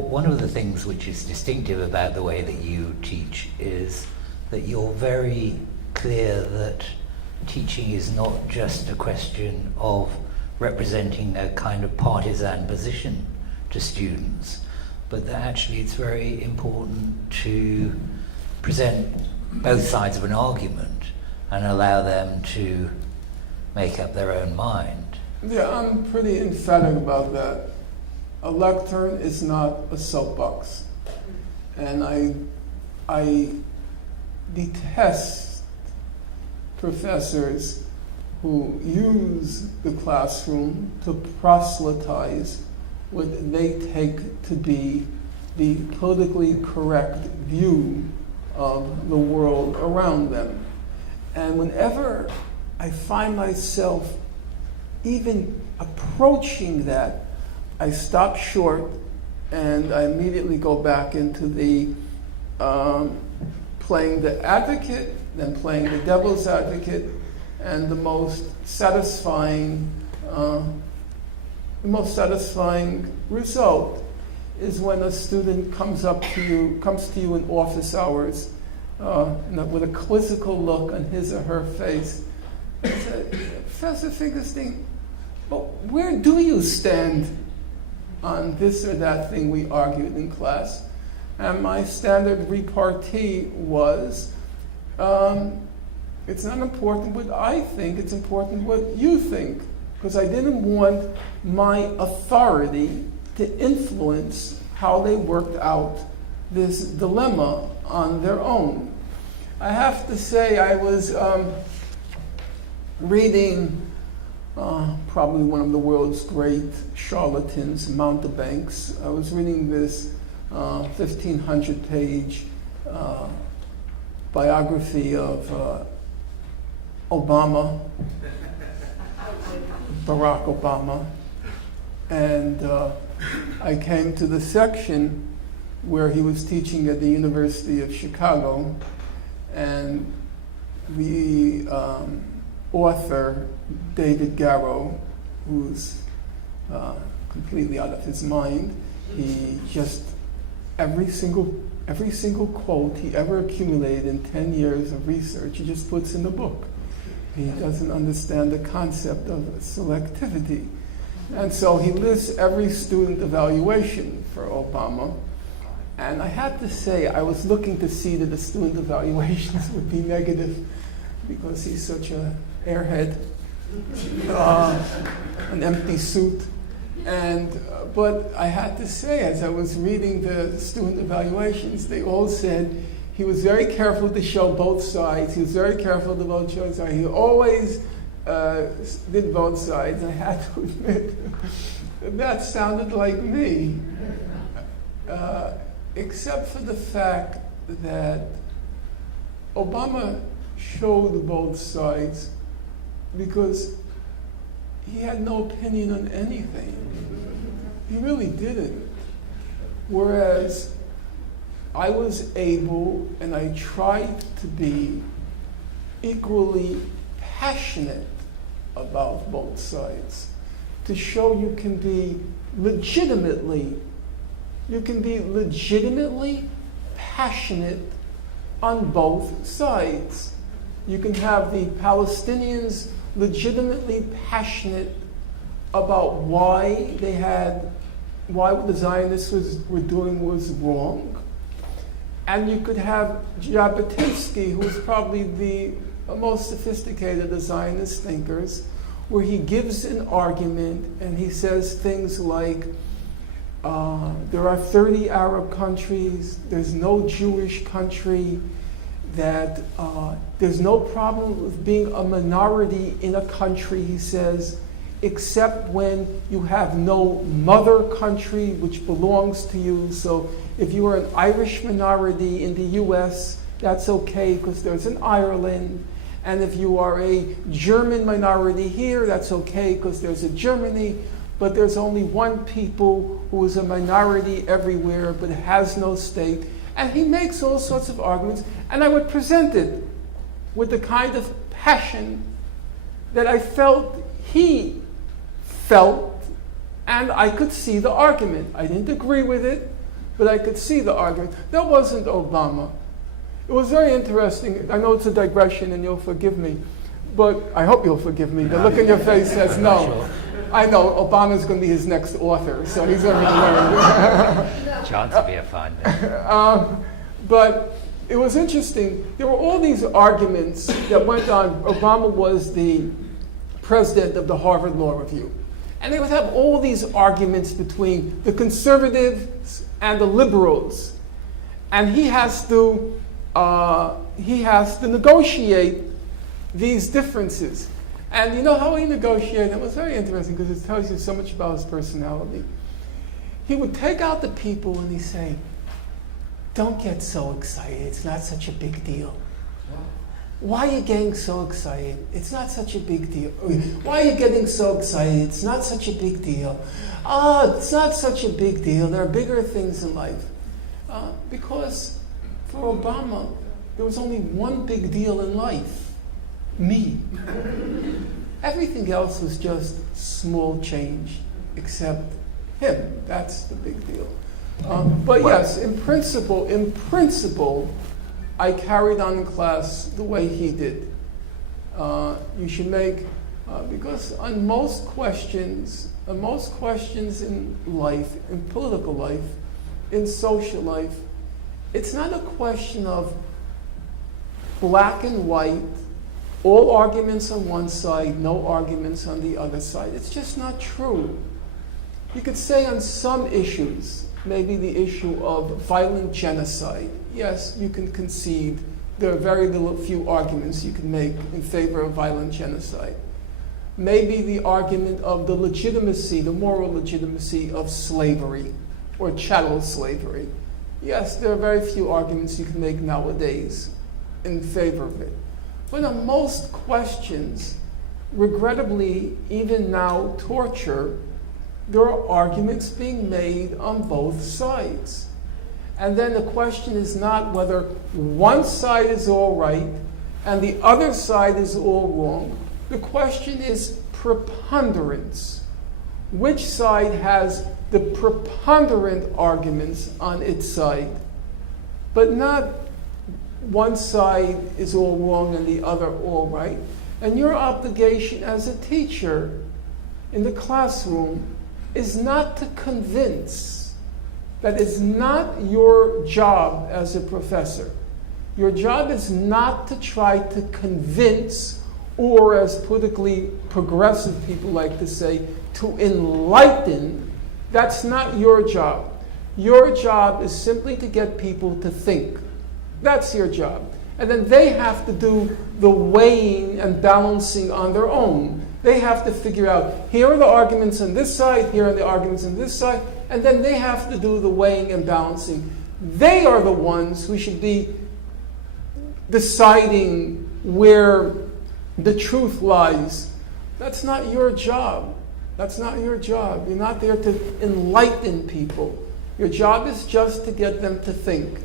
one of the things which is distinctive about the way that you teach is that you're very clear that teaching is not just a question of representing a kind of partisan position to students, but that actually it's very important to present both sides of an argument and allow them to make up their own mind. Yeah, I'm pretty emphatic about that. A lectern is not a soapbox. And I detest professors who use the classroom to proselytize what they take to be the politically correct view of the world around them. And whenever I find myself even approaching that, I stop short and I immediately go back into the playing the advocate, then playing the devil's advocate, and the most satisfying result is when a student comes to you in office hours with a quizzical look on his or her face and says, "Professor Finkelstein, well, where do you stand on this or that thing we argued in class?" And my standard repartee was, it's not important what I think, it's important what you think. Because I didn't want my authority to influence how they worked out this dilemma on their own. I have to say, I was reading probably one of the world's great charlatans, Mountebanks. I was reading this 1,500-page biography of Obama, Barack Obama, and I came to the section where he was teaching at the University of Chicago, and the author, David Garrow, who's completely out of his mind, he just, every single quote he ever accumulated in 10 years of research, he just puts in the book. He doesn't understand the concept of selectivity. And so he lists every student evaluation for Obama. And I had to say, I was looking to see that the student evaluations would be negative because he's such an airhead, an empty suit. But I had to say, as I was reading the student evaluations, they all said he was very careful to show both sides. He was very careful to both sides. He always did both sides. I had to admit that sounded like me, except for the fact that Obama showed both sides because he had no opinion on anything. He really didn't. Whereas I was able, and I tried to be equally passionate about both sides, to show you can be legitimately passionate on both sides. You can have the Palestinians legitimately passionate about why what the Zionists were doing was wrong. And you could have Jabotinsky, who was probably the most sophisticated of the Zionist thinkers, where he gives an argument and he says things like, there are 30 Arab countries, there's no Jewish country, that there's no problem with being a minority in a country, he says, except when you have no mother country which belongs to you. So if you are an Irish minority in the US, that's okay because there's an Ireland. And if you are a German minority here, that's okay because there's a Germany. But there's only one people who is a minority everywhere but has no state. And he makes all sorts of arguments, and I would present it with the kind of passion that I felt he felt, and I could see the argument. I didn't agree with it, but I could see the argument. That wasn't Obama. It was very interesting. I know it's a digression, and you'll forgive me, but I hope you'll forgive me. The look in your face says no. Sure. I know Obama's going to be his next author, so he's going to learn. Chance to be a fun day. But it was interesting. There were all these arguments that went on. Obama was the president of the Harvard Law Review. And they would have all these arguments between the conservatives and the liberals. And he has to negotiate these differences. And you know how he negotiated? It was very interesting because it tells you so much about his personality. He would take out the people and he'd say, don't get so excited. It's not such a big deal. Why are you getting so excited? It's not such a big deal. Why are you getting so excited? It's not such a big deal. Oh, it's not such a big deal. There are bigger things in life. Because for Obama, there was only one big deal in life. Me. Everything else was just small change, except him. That's the big deal. But yes, in principle, I carried on in class the way he did. You should make, because on most questions in life, in political life, in social life, it's not a question of black and white, all arguments on one side, no arguments on the other side. It's just not true. You could say on some issues, maybe the issue of violent genocide, yes, you can concede there are very few arguments you can make in favor of violent genocide. Maybe the argument of the legitimacy, the moral legitimacy of slavery or chattel slavery. Yes, there are very few arguments you can make nowadays in favor of it. But on most questions, regrettably, even now, torture, there are arguments being made on both sides. And then the question is not whether one side is all right and the other side is all wrong. The question is preponderance. Which side has the preponderant arguments on its side, but not one side is all wrong and the other all right. And your obligation as a teacher in the classroom is not to convince. That is not your job as a professor. Your job is not to try to convince, or as politically progressive people like to say, to enlighten. That's not your job. Your job is simply to get people to think. That's your job. And then they have to do the weighing and balancing on their own. They have to figure out, here are the arguments on this side, here are the arguments on this side, and then they have to do the weighing and balancing. They are the ones who should be deciding where the truth lies. That's not your job. That's not your job. You're not there to enlighten people. Your job is just to get them to think.